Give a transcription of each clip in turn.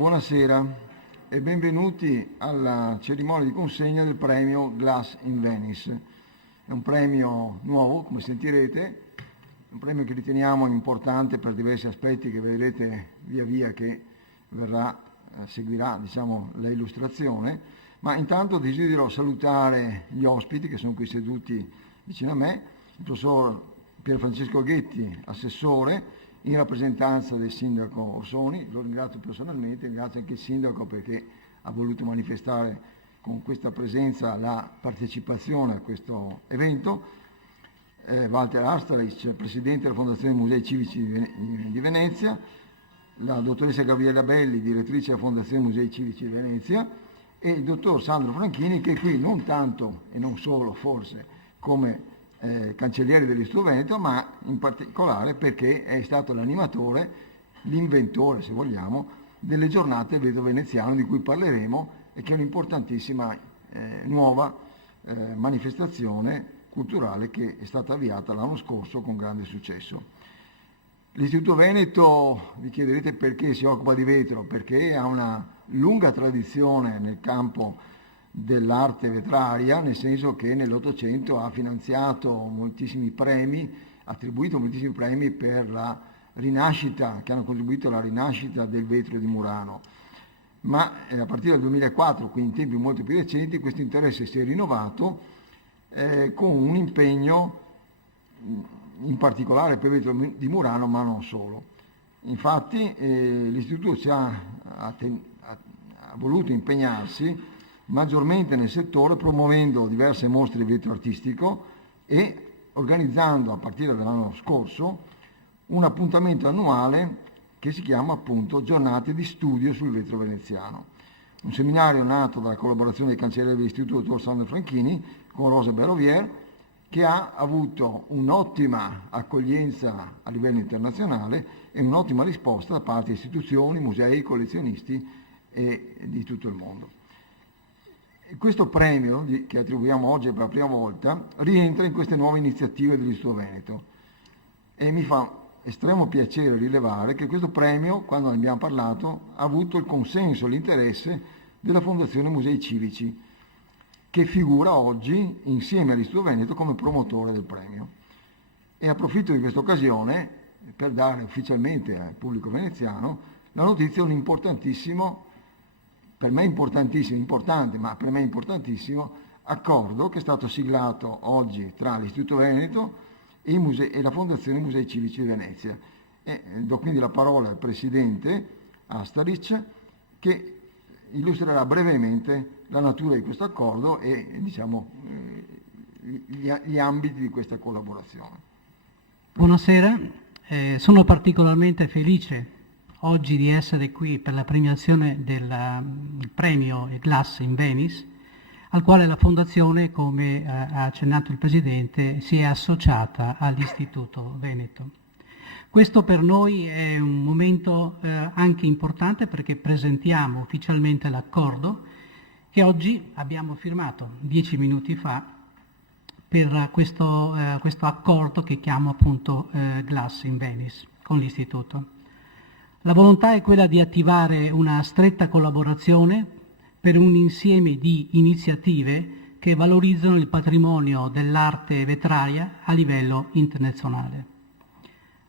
Buonasera e benvenuti alla cerimonia di consegna del premio Glass in Venice. È un premio nuovo, come sentirete, un premio che riteniamo importante per diversi aspetti che vedrete via via che seguirà l'illustrazione, ma intanto desidero salutare gli ospiti che sono qui seduti vicino a me, il professor Pierfrancesco Ghetti, assessore, in rappresentanza del sindaco Orsoni. Lo ringrazio personalmente, ringrazio anche il sindaco perché ha voluto manifestare con questa presenza la partecipazione a questo evento. Walter Astaric, presidente della Fondazione Musei Civici di Venezia, la dottoressa Gabriella Belli, direttrice della Fondazione Musei Civici di Venezia, e il dottor Sandro Franchini, che è qui non tanto e non solo forse come cancelliere dell'Istituto Veneto, ma in particolare perché è stato l'animatore, l'inventore se vogliamo, delle giornate Veneto Veneziano di cui parleremo e che è un'importantissima nuova manifestazione culturale che è stata avviata l'anno scorso con grande successo. L'Istituto Veneto, vi chiederete perché si occupa di vetro, perché ha una lunga tradizione nel campo dell'arte vetraria, nel senso che nell'Ottocento ha finanziato moltissimi premi, attribuito moltissimi premi per la rinascita, che hanno contribuito alla rinascita del vetro di Murano. Ma a partire dal 2004, quindi in tempi molto più recenti, questo interesse si è rinnovato con un impegno in particolare per il vetro di Murano, ma non solo. Infatti l'Istituto ha voluto impegnarsi maggiormente nel settore, promuovendo diverse mostre di vetro artistico e organizzando a partire dall'anno scorso un appuntamento annuale che si chiama appunto Giornate di studio sul vetro veneziano. Un seminario nato dalla collaborazione del cancelliere dell'Istituto, dottor Sandro Franchini, con Rosa Berovier, che ha avuto un'ottima accoglienza a livello internazionale e un'ottima risposta da parte di istituzioni, musei, collezionisti e di tutto il mondo. Questo premio che attribuiamo oggi per la prima volta rientra in queste nuove iniziative dell'Istituto Veneto e mi fa estremo piacere rilevare che questo premio, quando ne abbiamo parlato, ha avuto il consenso e l'interesse della Fondazione Musei Civici, che figura oggi insieme all'Istituto Veneto come promotore del premio. E approfitto di questa occasione per dare ufficialmente al pubblico veneziano la notizia di un importantissimo, per me importante, ma per me importantissimo, accordo che è stato siglato oggi tra l'Istituto Veneto e la Fondazione Musei Civici di Venezia. E do quindi la parola al presidente Astaric, che illustrerà brevemente la natura di questo accordo e gli ambiti di questa collaborazione. Buonasera, sono particolarmente felice oggi di essere qui per la premiazione del premio Glass in Venice, al quale la Fondazione, come ha accennato il Presidente, si è associata all'Istituto Veneto. Questo per noi è un momento anche importante perché presentiamo ufficialmente l'accordo che oggi abbiamo firmato 10 minuti fa per questo accordo che chiamo appunto Glass in Venice con l'Istituto. La volontà è quella di attivare una stretta collaborazione per un insieme di iniziative che valorizzano il patrimonio dell'arte vetraria a livello internazionale.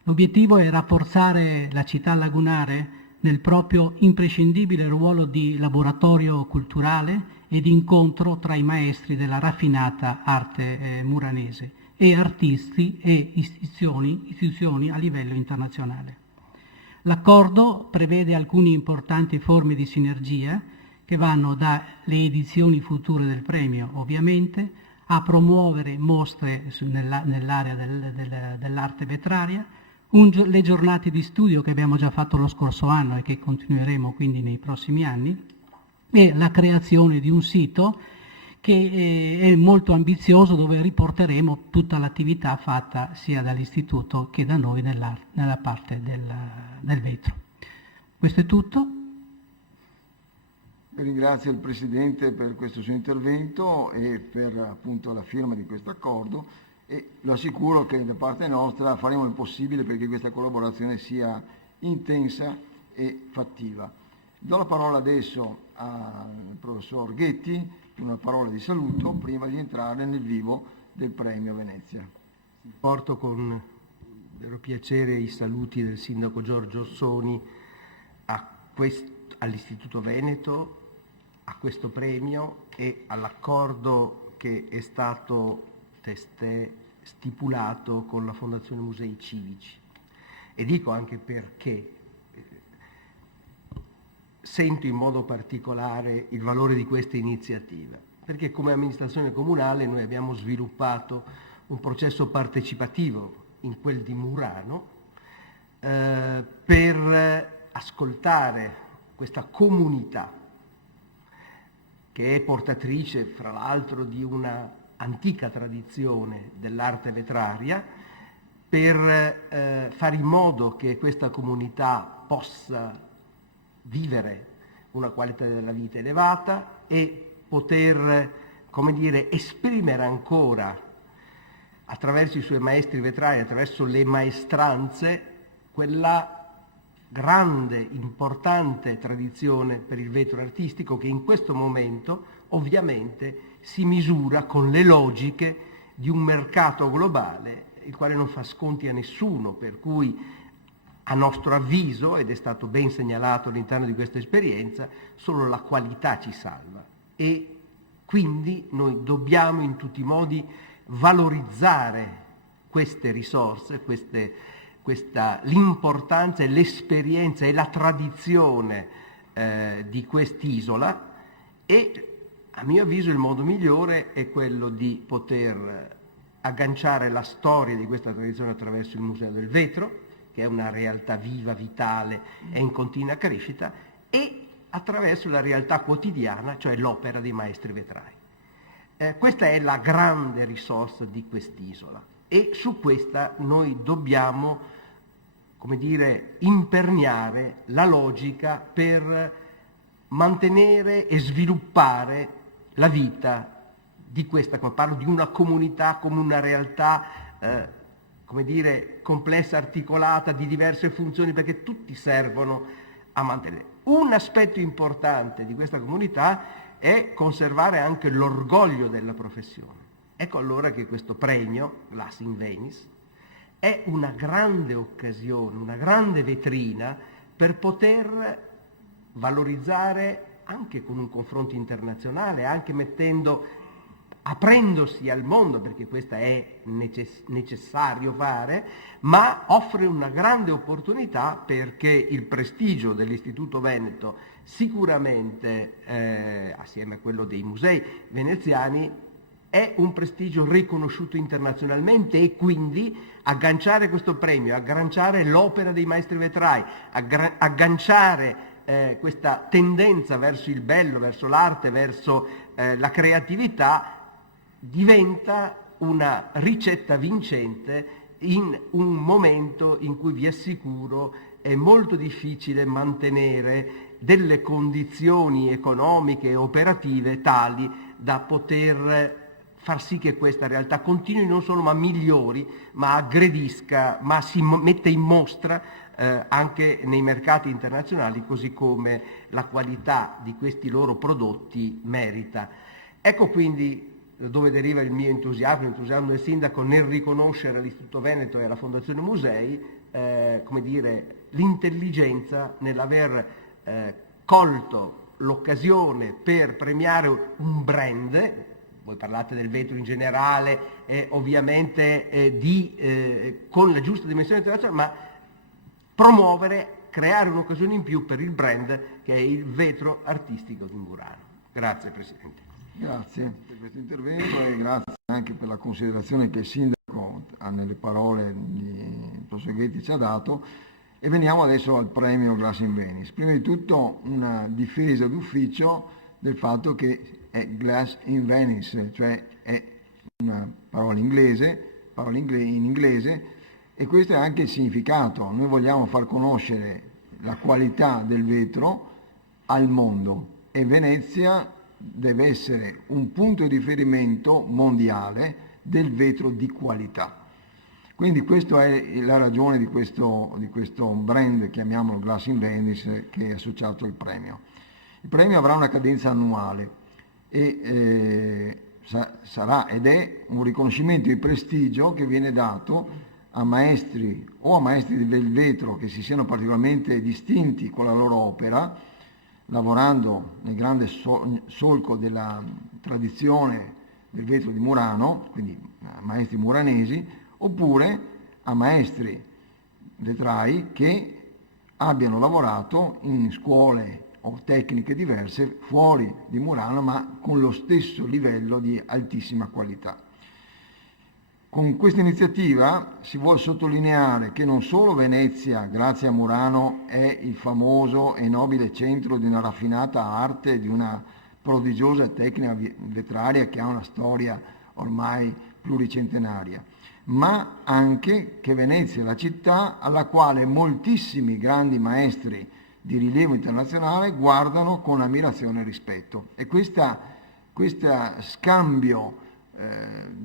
L'obiettivo è rafforzare la città lagunare nel proprio imprescindibile ruolo di laboratorio culturale e di incontro tra i maestri della raffinata arte muranese e artisti e istituzioni a livello internazionale. L'accordo prevede alcune importanti forme di sinergia che vanno dalle edizioni future del premio, ovviamente, a promuovere mostre nell'area dell'arte vetraria, le giornate di studio che abbiamo già fatto lo scorso anno e che continueremo quindi nei prossimi anni, e la creazione di un sito che è molto ambizioso, dove riporteremo tutta l'attività fatta sia dall'Istituto che da noi nella parte del vetro. Questo è tutto. Ringrazio il Presidente per questo suo intervento e per appunto la firma di questo accordo e lo assicuro che da parte nostra faremo il possibile perché questa collaborazione sia intensa e fattiva. Do la parola adesso al professor Ghetti, una parola di saluto prima di entrare nel vivo del premio Venezia. Porto con vero piacere i saluti del sindaco Giorgio Orsoni all'Istituto Veneto, a questo premio e all'accordo che è stato testé stipulato con la Fondazione Musei Civici. E dico anche perché sento in modo particolare il valore di questa iniziativa, perché come amministrazione comunale noi abbiamo sviluppato un processo partecipativo in quel di Murano per ascoltare questa comunità che è portatrice fra l'altro di una antica tradizione dell'arte vetraria, per fare in modo che questa comunità possa vivere una qualità della vita elevata e poter, come dire, esprimere ancora attraverso i suoi maestri vetrai, attraverso le maestranze, quella grande, importante tradizione per il vetro artistico che in questo momento ovviamente si misura con le logiche di un mercato globale il quale non fa sconti a nessuno, per cui a nostro avviso, ed è stato ben segnalato all'interno di questa esperienza, solo la qualità ci salva e quindi noi dobbiamo in tutti i modi valorizzare queste risorse, l'importanza e l'esperienza e la tradizione di quest'isola e a mio avviso il modo migliore è quello di poter agganciare la storia di questa tradizione attraverso il Museo del Vetro, che è una realtà viva, vitale e in continua crescita, e attraverso la realtà quotidiana, cioè l'opera dei maestri vetrai. Questa è la grande risorsa di quest'isola e su questa noi dobbiamo, come dire, imperniare la logica per mantenere e sviluppare la vita di questa, come parlo di una comunità come una realtà come dire, complessa, articolata, di diverse funzioni, perché tutti servono a mantenere. Un aspetto importante di questa comunità è conservare anche l'orgoglio della professione. Ecco allora che questo premio, Glass in Venice, è una grande occasione, una grande vetrina per poter valorizzare anche con un confronto internazionale, anche aprendosi al mondo, perché questo è necessario fare, ma offre una grande opportunità perché il prestigio dell'Istituto Veneto sicuramente, assieme a quello dei musei veneziani, è un prestigio riconosciuto internazionalmente e quindi agganciare questo premio, agganciare l'opera dei maestri vetrai, agganciare questa tendenza verso il bello, verso l'arte, verso la creatività, diventa una ricetta vincente in un momento in cui vi assicuro è molto difficile mantenere delle condizioni economiche e operative tali da poter far sì che questa realtà continui non solo ma migliori, ma aggredisca, ma si metta in mostra anche nei mercati internazionali, così come la qualità di questi loro prodotti merita. Ecco quindi dove deriva il mio entusiasmo, l'entusiasmo del sindaco nel riconoscere all'Istituto Veneto e alla Fondazione Musei, come dire, l'intelligenza nell'aver colto l'occasione per premiare un brand. Voi parlate del vetro in generale, ovviamente con la giusta dimensione internazionale, ma promuovere, creare un'occasione in più per il brand che è il vetro artistico di Murano. Grazie Presidente. Grazie per questo intervento e grazie anche per la considerazione che il sindaco nelle parole di professor Ghetti ci ha dato. E veniamo adesso al premio Glass in Venice. Prima di tutto una difesa d'ufficio del fatto che è Glass in Venice, cioè è una parola in inglese, e questo è anche il significato. Noi vogliamo far conoscere la qualità del vetro al mondo e Venezia deve essere un punto di riferimento mondiale del vetro di qualità. Quindi questa è la ragione di questo brand, chiamiamolo Glass in Venice, che è associato al premio. Il premio avrà una cadenza annuale e sarà ed è un riconoscimento di prestigio che viene dato a maestri o a maestri del vetro che si siano particolarmente distinti con la loro opera, lavorando nel grande solco della tradizione del vetro di Murano, quindi maestri muranesi, oppure a maestri vetrai che abbiano lavorato in scuole o tecniche diverse fuori di Murano, ma con lo stesso livello di altissima qualità. Con questa iniziativa si vuole sottolineare che non solo Venezia, grazie a Murano, è il famoso e nobile centro di una raffinata arte, di una prodigiosa tecnica vetraria che ha una storia ormai pluricentenaria, ma anche che Venezia è la città alla quale moltissimi grandi maestri di rilievo internazionale guardano con ammirazione e rispetto. E questo scambio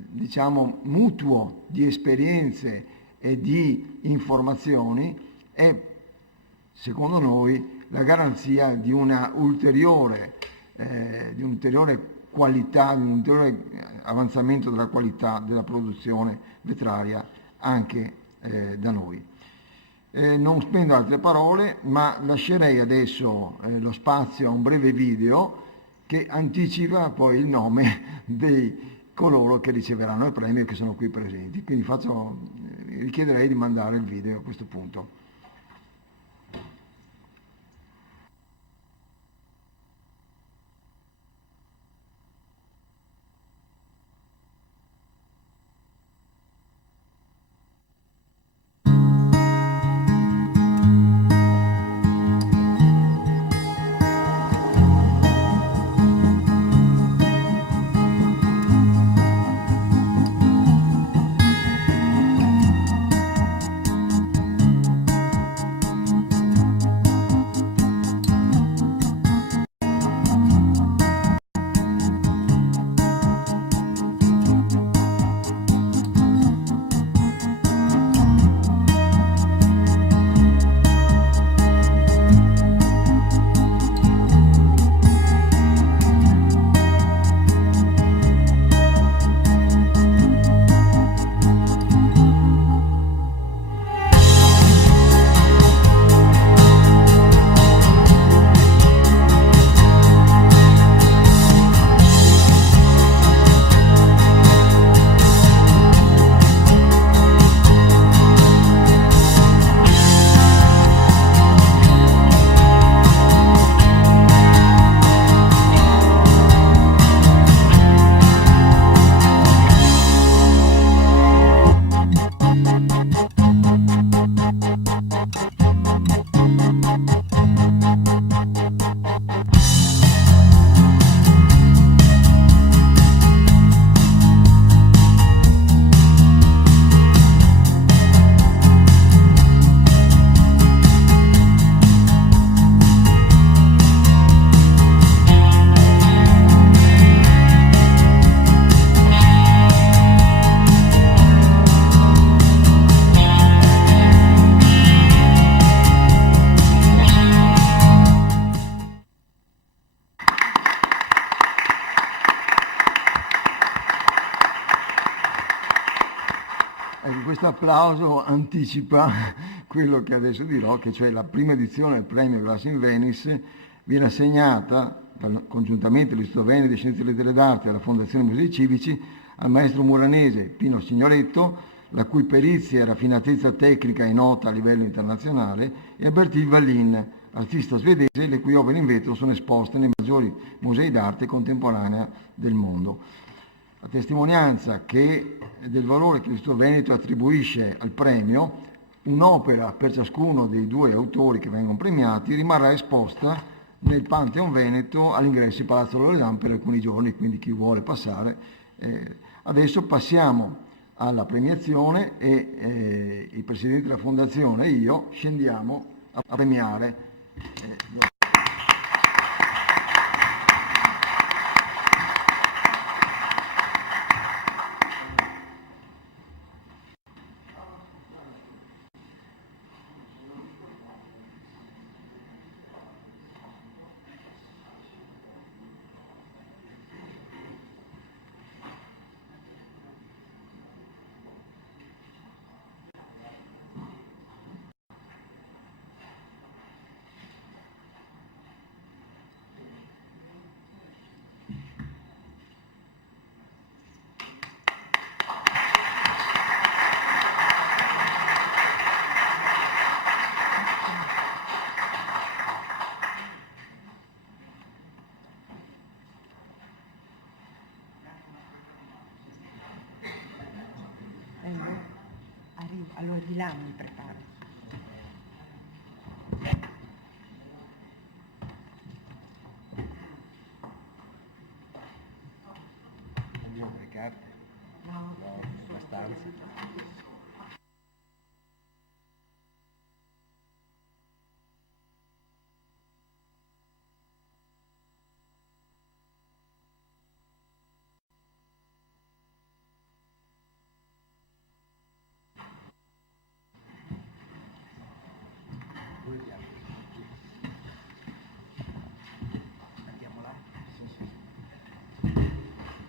diciamo mutuo di esperienze e di informazioni è, secondo noi, la garanzia di una ulteriore qualità, di un ulteriore avanzamento della qualità della produzione vetraria anche da noi. Non spendo altre parole, ma lascerei adesso lo spazio a un breve video che anticipa poi il nome dei coloro che riceveranno il premio e che sono qui presenti. Quindi richiederei di mandare il video a questo punto. Questo applauso anticipa quello che adesso dirò, che cioè la prima edizione del premio Glass in Venice viene assegnata congiuntamente all'Istituto Veneto di Scienze e Lettere d'Arte e alla Fondazione Musei Civici al maestro muranese Pino Signoretto, la cui perizia e raffinatezza tecnica è nota a livello internazionale, e a Bertil Wallin, artista svedese, le cui opere in vetro sono esposte nei maggiori musei d'arte contemporanea del mondo. A testimonianza del valore che l'Istituto Veneto attribuisce al premio, un'opera per ciascuno dei due autori che vengono premiati rimarrà esposta nel Pantheon Veneto all'ingresso di Palazzo Loredan per alcuni giorni, quindi chi vuole passare. Adesso passiamo alla premiazione e il Presidente della Fondazione e io scendiamo a premiare. di là mi preparo. Abbiamo le carte? No, Abbastanza.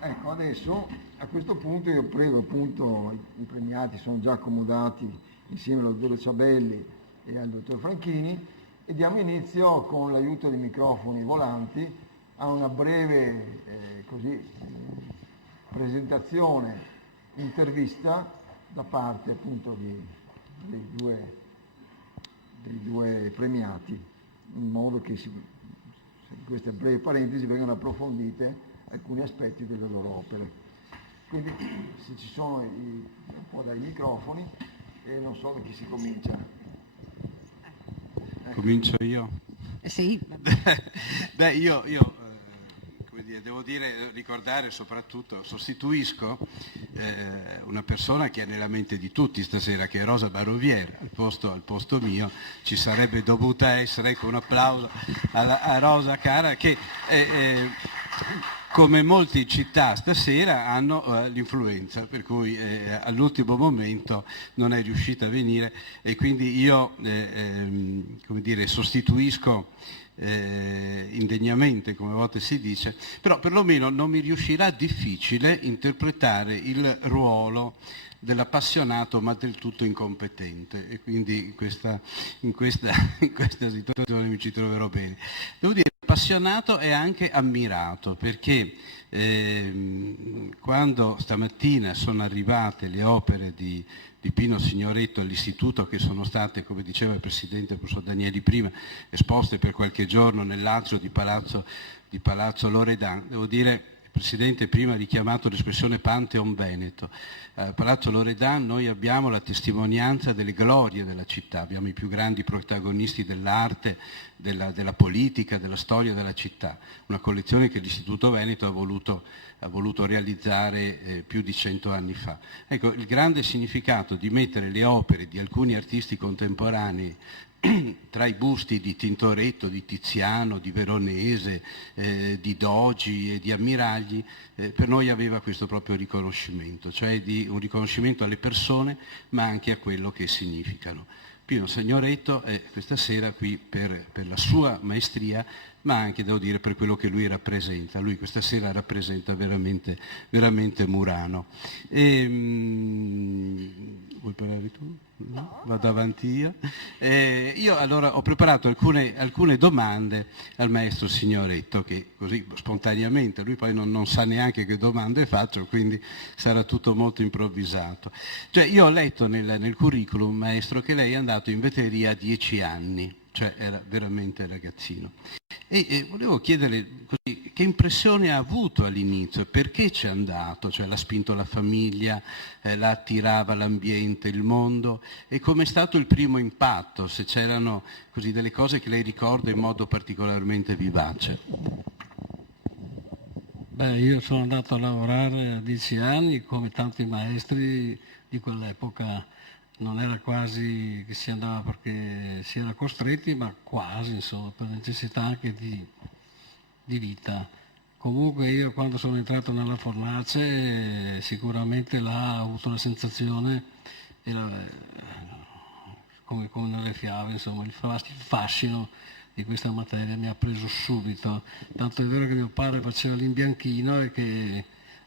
Ecco, adesso a questo punto io prego appunto i premiati, sono già accomodati insieme al dottor Ciabelli e al dottor Franchini, e diamo inizio con l'aiuto dei microfoni volanti a una breve presentazione, intervista da parte appunto dei due premiati, in modo che in queste brevi parentesi vengano approfondite alcuni aspetti delle loro opere. Quindi se ci sono un po' dai microfoni, e non so da chi si comincia. Comincio io? Sì. Beh, io come dire, devo ricordare soprattutto, sostituisco una persona che è nella mente di tutti stasera, che è Rosa Baroviera. Al posto mio ci sarebbe dovuta essere, con un applauso a Rosa cara, che come molti in città stasera hanno l'influenza, per cui all'ultimo momento non è riuscita a venire, e quindi io come dire, sostituisco indegnamente, come a volte si dice, però perlomeno non mi riuscirà difficile interpretare il ruolo dell'appassionato ma del tutto incompetente, e quindi in questa situazione mi ci troverò bene. Devo dire, appassionato e anche ammirato, perché quando stamattina sono arrivate le opere di Pino Signoretto all'istituto, che sono state, come diceva il Presidente professor Danieli prima, esposte per qualche giorno nell'atrio di Palazzo Loredan, devo dire, il Presidente prima ha richiamato l'espressione Pantheon Veneto. A Palazzo Loredan noi abbiamo la testimonianza delle glorie della città, abbiamo i più grandi protagonisti dell'arte, della politica, della storia della città, una collezione che l'Istituto Veneto ha voluto realizzare più di 100 anni fa. Ecco, il grande significato di mettere le opere di alcuni artisti contemporanei tra i busti di Tintoretto, di Tiziano, di Veronese, di Dogi e di ammiragli, per noi aveva questo proprio riconoscimento, cioè un riconoscimento alle persone ma anche a quello che significano. Pino Signoretto è questa sera qui per la sua maestria, ma anche, devo dire, per quello che lui rappresenta. Lui questa sera rappresenta veramente, veramente Murano. Vuoi parlare tu? No? Vado avanti io. Io allora ho preparato alcune domande al maestro Signoretto, che così spontaneamente, lui poi non sa neanche che domande faccio, quindi sarà tutto molto improvvisato. Cioè, io ho letto nel curriculum, maestro, che lei è andato in vetteria a 10 anni, cioè era veramente ragazzino. E volevo chiederle così, che impressione ha avuto all'inizio, perché c'è andato, cioè l'ha spinto la famiglia, la attirava l'ambiente, il mondo, e com'è stato il primo impatto, se c'erano così delle cose che lei ricorda in modo particolarmente vivace. Beh, io sono andato a lavorare a 10 anni, come tanti maestri di quell'epoca. Non era quasi che si andava perché si era costretti, ma quasi, insomma, per necessità anche di vita. Comunque io, quando sono entrato nella fornace, sicuramente là ho avuto la sensazione, come nelle fiabe, insomma, il fascino di questa materia mi ha preso subito. Tanto è vero che mio padre faceva l'imbianchino e che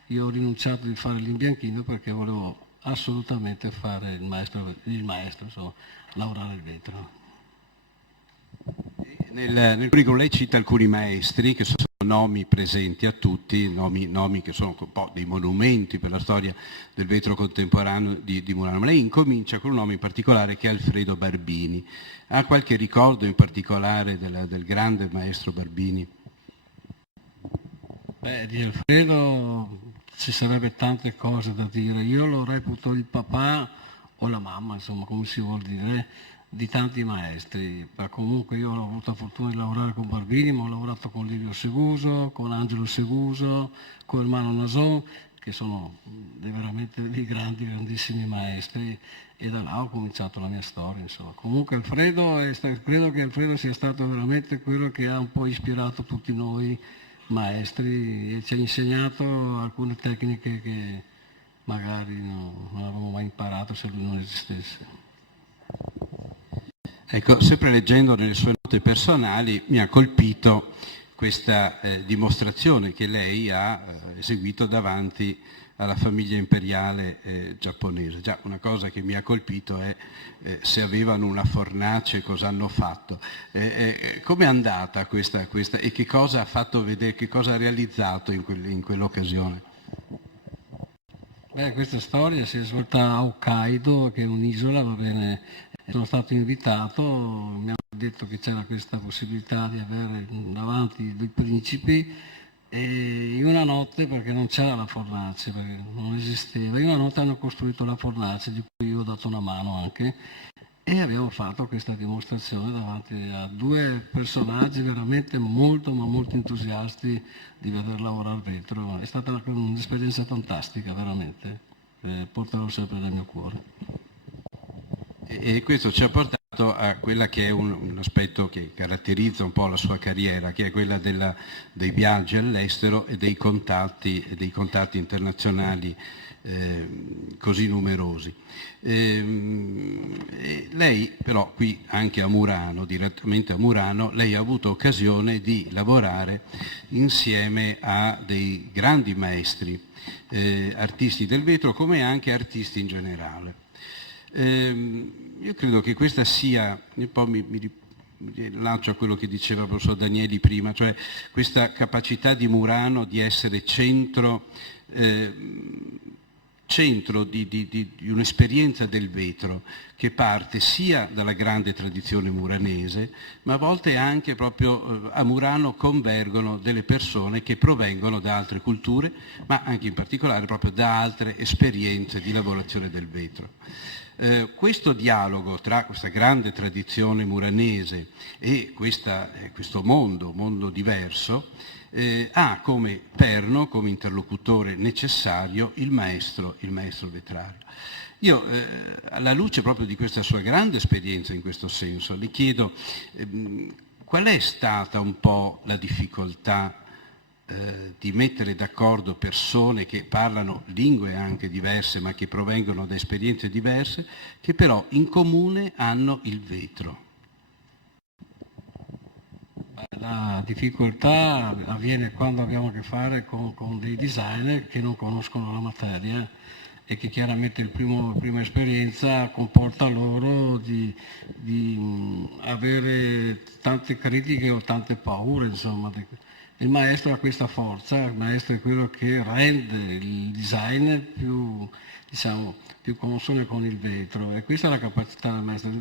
io ho rinunciato di fare l'imbianchino perché volevo assolutamente fare il maestro, insomma, lavorare il vetro. Nel curriculum lei cita alcuni maestri che sono nomi presenti a tutti, nomi che sono un po' dei monumenti per la storia del vetro contemporaneo di Murano, ma lei incomincia con un nome in particolare che è Alfredo Barbini. Ha qualche ricordo in particolare del grande maestro Barbini? Beh, di Alfredo ci sarebbe tante cose da dire. Io lo reputo il papà o la mamma, insomma, come si vuol dire, di tanti maestri. Ma comunque io ho avuto la fortuna di lavorare con Barbini, ma ho lavorato con Livio Seguso, con Angelo Seguso, con Ermanno Nason, che sono veramente dei grandissimi maestri, e da là ho cominciato la mia storia, insomma. Comunque Alfredo, credo che Alfredo sia stato veramente quello che ha un po' ispirato tutti noi maestri e ci ha insegnato alcune tecniche che magari non avevamo mai imparato se lui non esistesse. Ecco, sempre leggendo nelle sue note personali mi ha colpito questa dimostrazione che lei ha eseguito davanti alla famiglia imperiale giapponese. Già, una cosa che mi ha colpito è se avevano una fornace, cosa hanno fatto. Com'è andata questa e che cosa ha fatto vedere, che cosa ha realizzato in quell'occasione? Beh, questa storia si è svolta a Hokkaido, che è un'isola, va bene. Sono stato invitato, mi hanno detto che c'era questa possibilità di avere davanti dei principi, e in una notte, perché non c'era la fornace, perché non esisteva, in una notte hanno costruito la fornace, di cui io ho dato una mano anche, e abbiamo fatto questa dimostrazione davanti a due personaggi veramente molto, ma molto entusiasti di veder lavorare il vetro. È stata un'esperienza fantastica, veramente, porterò sempre nel mio cuore. E questo ci ha portato a quella che è un aspetto che caratterizza un po' la sua carriera, che è quella dei viaggi all'estero e dei contatti internazionali così numerosi. Lei però qui anche a Murano, direttamente a Murano, lei ha avuto occasione di lavorare insieme a dei grandi maestri, artisti del vetro come anche artisti in generale. Io credo che questa sia, un po' mi lancio a quello che diceva il professor Danieli prima, cioè questa capacità di Murano di essere centro di un'esperienza del vetro che parte sia dalla grande tradizione muranese, ma a volte anche proprio a Murano convergono delle persone che provengono da altre culture, ma anche in particolare proprio da altre esperienze di lavorazione del vetro. Questo dialogo tra questa grande tradizione muranese e questo mondo diverso, ha come perno, come interlocutore necessario il maestro vetrario. Io, alla luce proprio di questa sua grande esperienza in questo senso, le chiedo qual è stata un po' la difficoltà di mettere d'accordo persone che parlano lingue anche diverse ma che provengono da esperienze diverse, che però in comune hanno il vetro. La difficoltà avviene quando abbiamo a che fare con dei designer che non conoscono la materia e che chiaramente la prima esperienza comporta loro di avere tante critiche o tante paure, insomma. Il maestro ha questa forza, il maestro è quello che rende il design più, diciamo, più consone con il vetro, e questa è la capacità del maestro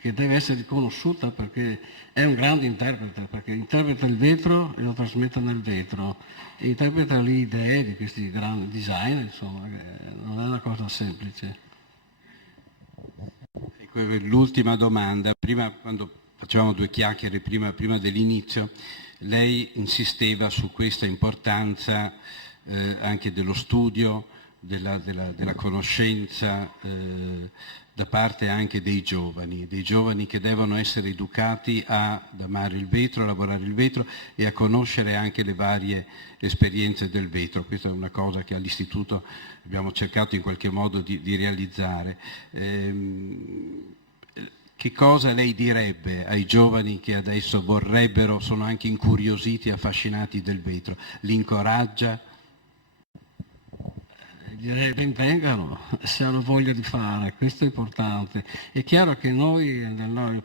che deve essere riconosciuta, perché è un grande interprete, perché interpreta il vetro e lo trasmette nel vetro, e interpreta le idee di questi grandi designer, insomma, non è una cosa semplice. Ecco, l'ultima domanda, prima quando facevamo due chiacchiere prima dell'inizio, lei insisteva su questa importanza anche dello studio, della conoscenza da parte anche dei giovani che devono essere educati ad amare il vetro, a lavorare il vetro e a conoscere anche le varie esperienze del vetro. Questa è una cosa che all'Istituto abbiamo cercato in qualche modo di realizzare. Che cosa lei direbbe ai giovani che adesso sono anche incuriositi e affascinati del vetro? Li incoraggia? Direi ben vengano, se hanno voglia di fare, questo è importante. È chiaro che noi,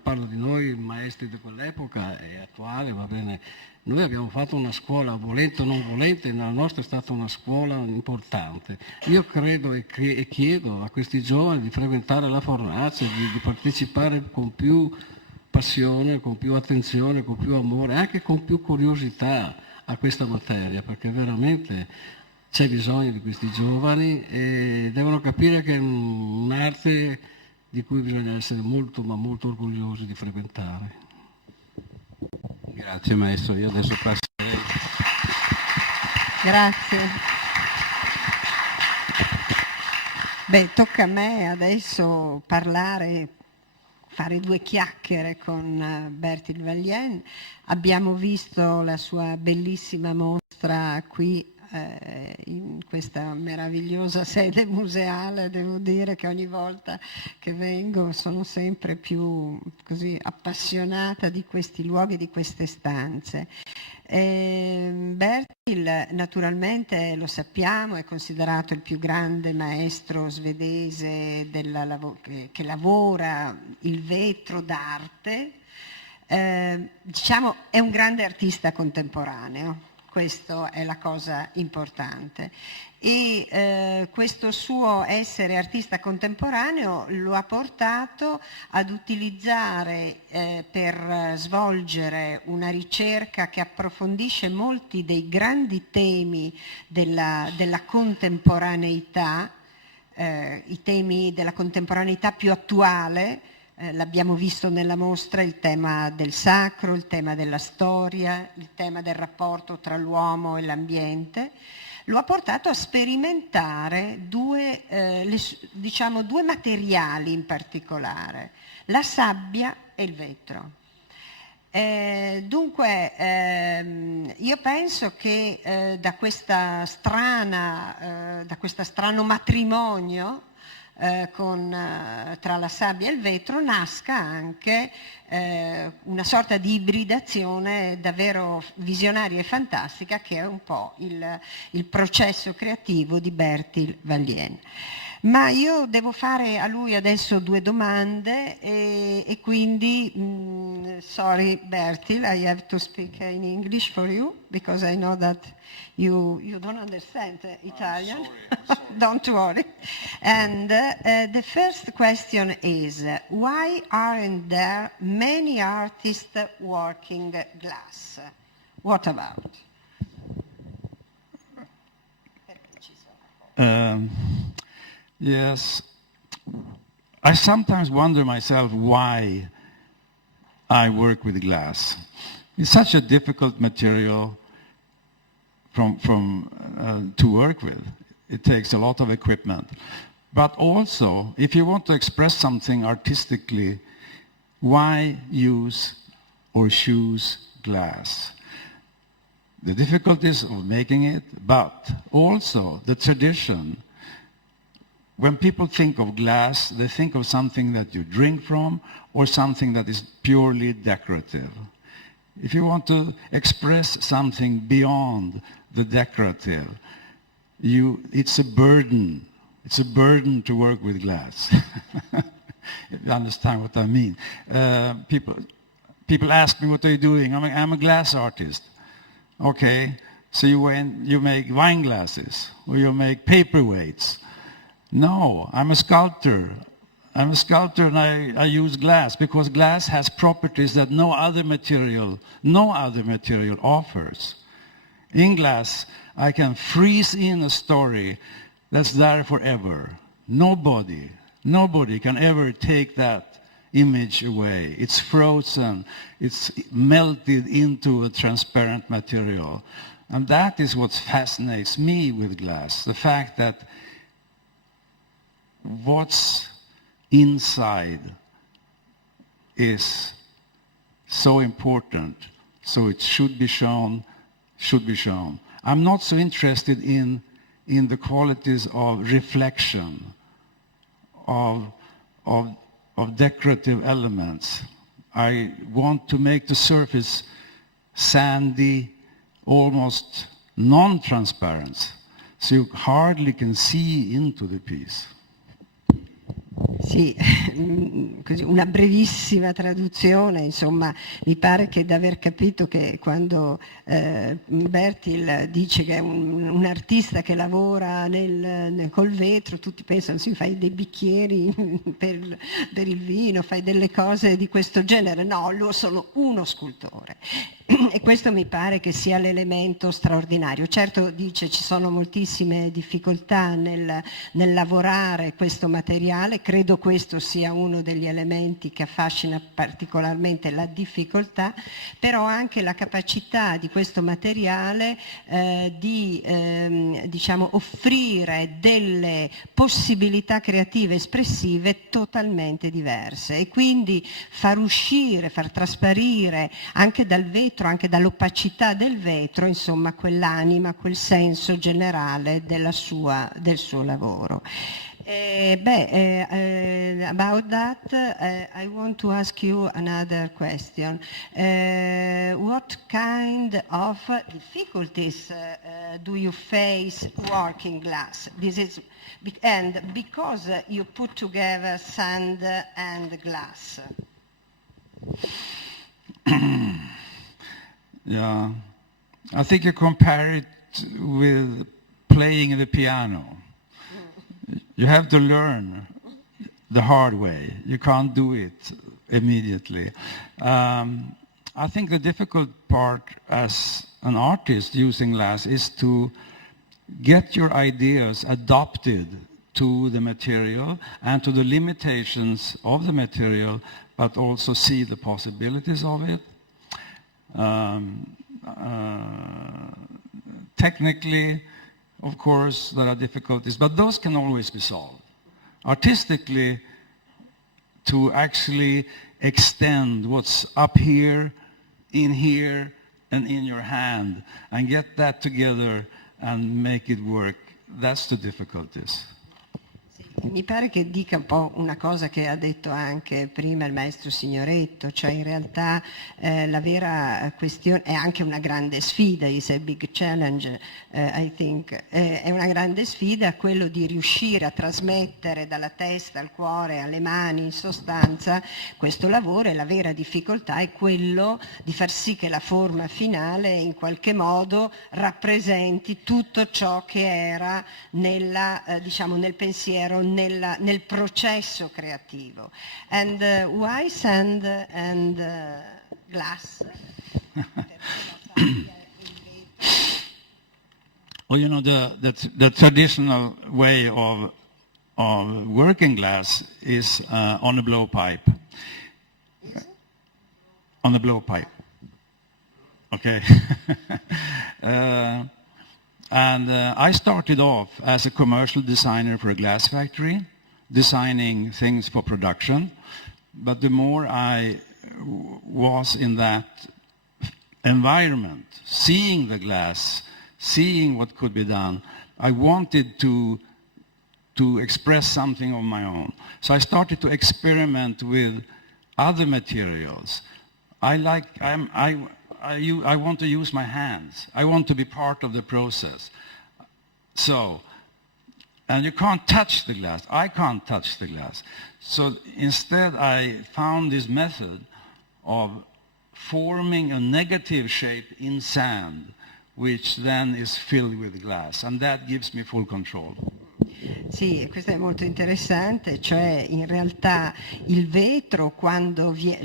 parlo di noi maestri di quell'epoca e attuale, va bene, noi abbiamo fatto una scuola, volente o non volente, la nostra è stata una scuola importante. Io credo e chiedo a questi giovani di frequentare la fornace, di partecipare con più passione, con più attenzione, con più amore, anche con più curiosità a questa materia, perché veramente c'è bisogno di questi giovani e devono capire che è un'arte di cui bisogna essere molto ma molto orgogliosi di frequentare. Grazie maestro, io adesso passerei. Grazie. Beh, tocca a me adesso parlare, fare due chiacchiere con Bertil Valien. Abbiamo visto la sua bellissima mostra qui in questa meravigliosa sede museale. Devo dire che ogni volta che vengo sono sempre più così appassionata di questi luoghi, di queste stanze. Bertil naturalmente, lo sappiamo, è considerato il più grande maestro svedese che lavora il vetro d'arte. Diciamo è un grande artista contemporaneo. Questo è la cosa importante e questo suo essere artista contemporaneo lo ha portato ad utilizzare per svolgere una ricerca che approfondisce molti dei grandi temi della contemporaneità, i temi della contemporaneità più attuale. L'abbiamo visto nella mostra, il tema del sacro, il tema della storia, il tema del rapporto tra l'uomo e l'ambiente. Lo ha portato a sperimentare due materiali in particolare, la sabbia e il vetro. Dunque io penso che da questo strano matrimonio tra la sabbia e il vetro nasca anche una sorta di ibridazione davvero visionaria e fantastica, che è un po' il processo creativo di Bertil Valien. Ma io devo fare a lui adesso due domande e quindi, sorry Bertil, I have to speak in English for you because I know that you don't understand Italian. I'm sorry. Don't worry. And the first question is, why aren't there many artists working glass? What about? Yes, I sometimes wonder myself why I work with glass. It's such a difficult material to work with. It takes a lot of equipment. But also, if you want to express something artistically, why use or choose glass? The difficulties of making it, but also the tradition. When people think of glass, they think of something that you drink from or something that is purely decorative. If you want to express something beyond the decorative, it's a burden. It's a burden to work with glass. If you understand what I mean. People ask me, what are you doing? I'm a glass artist. Okay, so you make wine glasses, or you make paperweights. No, I'm a sculptor. I'm a sculptor and I use glass because glass has properties that no other material offers. In glass, I can freeze in a story that's there forever. Nobody can ever take that image away. It's frozen, it's melted into a transparent material. And that is what fascinates me with glass, the fact that what's inside is so important, so it should be shown. I'm not so interested in the qualities of reflection, of decorative elements. I want to make the surface sandy, almost non-transparent, so you hardly can see into the piece. Sì, così una brevissima traduzione, insomma, mi pare che d'aver capito che quando Bertil dice che è un artista che lavora col vetro, tutti pensano, sì, fai dei bicchieri per il vino, fai delle cose di questo genere. No, sono uno scultore. E questo mi pare che sia l'elemento straordinario. Certo, dice, ci sono moltissime difficoltà nel lavorare questo materiale, credo questo sia uno degli elementi che affascina particolarmente la difficoltà, però anche la capacità di questo materiale di diciamo, offrire delle possibilità creative espressive totalmente diverse e quindi far uscire, far trasparire anche dal vetro, anche dall'opacità del vetro, insomma, quell'anima, quel senso generale del suo lavoro. About that, I want to ask you another question. What kind of difficulties do you face working glass? And because you put together sand and glass. Yeah, I think you compare it with playing the piano. You have to learn the hard way. You can't do it immediately. I think the difficult part as an artist using glass is to get your ideas adopted to the material and to the limitations of the material, but also see the possibilities of it. Technically, of course, there are difficulties, but those can always be solved. Artistically, to actually extend what's up here, and in your hand, and get that together and make it work, that's the difficulties. Mi pare che dica un po' una cosa che ha detto anche prima il maestro Signoretto, cioè in realtà la vera questione è anche una grande sfida, is a big challenge, I think, è una grande sfida quello di riuscire a trasmettere dalla testa al cuore, alle mani, in sostanza, questo lavoro, e la vera difficoltà è quello di far sì che la forma finale in qualche modo rappresenti tutto ciò che era diciamo, nel pensiero, nel processo creativo. And why sand and glass? Well, you know, the traditional way of working glass is on a blowpipe. On a blowpipe. Okay. And I started off as a commercial designer for a glass factory, designing things for production. But the more I was in that environment, seeing the glass, seeing what could be done, I wanted to express something of my own. So I started to experiment with other materials. I want to use my hands. I want to be part of the process. So, and you can't touch the glass. I can't touch the glass. So instead I found this method of forming a negative shape in sand, which then is filled with glass. And that gives me full control. Sì, questo è molto interessante, cioè in realtà il vetro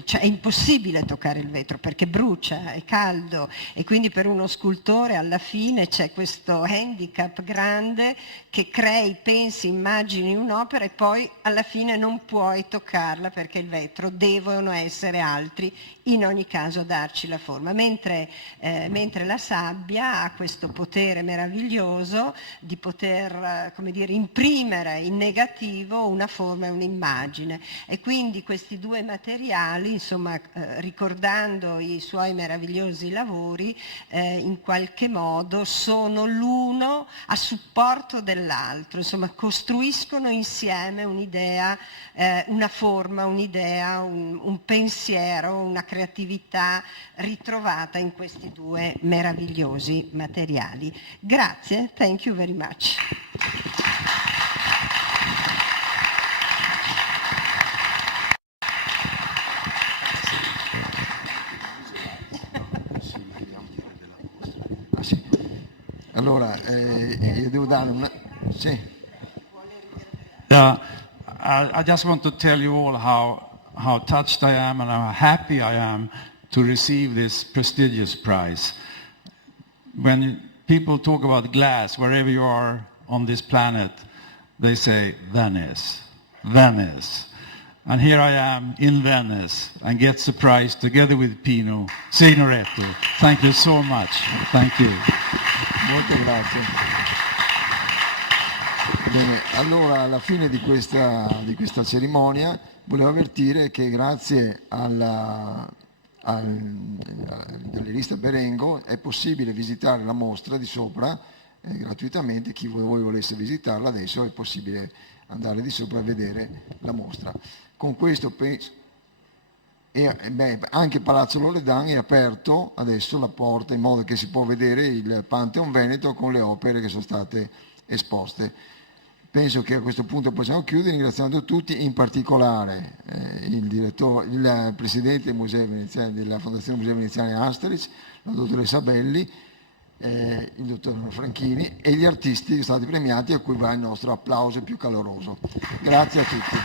cioè è impossibile toccare il vetro perché brucia, è caldo, e quindi per uno scultore alla fine c'è questo handicap grande che crei, pensi, immagini un'opera e poi alla fine non puoi toccarla perché il vetro devono essere altri, in ogni caso darci la forma, mentre la sabbia ha questo potere meraviglioso di poter, come dire, imprimere in negativo una forma e un'immagine, e quindi questi due materiali, insomma, ricordando i suoi meravigliosi lavori, in qualche modo sono l'uno a supporto dell'altro, insomma costruiscono insieme un'idea, una forma, un'idea, un pensiero, una creatività ritrovata in questi due meravigliosi materiali. Grazie, thank you very much. Allora, io devo dare una... Sì. I just want to tell you all how touched I am and how happy I am to receive this prestigious prize. When people talk about glass, wherever you are on this planet, they say Venice, Venice. And here I am in Venice and get surprised together with Pino Signoretto. Thank you so much. Thank you. Molto grazie. Bene, allora alla fine di questa cerimonia volevo avvertire che grazie al gallerista Berengo è possibile visitare la mostra di sopra gratuitamente. Chi voi volesse visitarla adesso è possibile andare di sopra a vedere la mostra. Con questo penso anche Palazzo Loredan è aperto adesso la porta in modo che si può vedere il Pantheon Veneto con le opere che sono state esposte. Penso che a questo punto possiamo chiudere ringraziando tutti, in particolare il presidente della Fondazione Musei Veneziani Asterix, la dottoressa Belli, il dottor Franchini e gli artisti che sono stati premiati, a cui va il nostro applauso più caloroso. Grazie a tutti.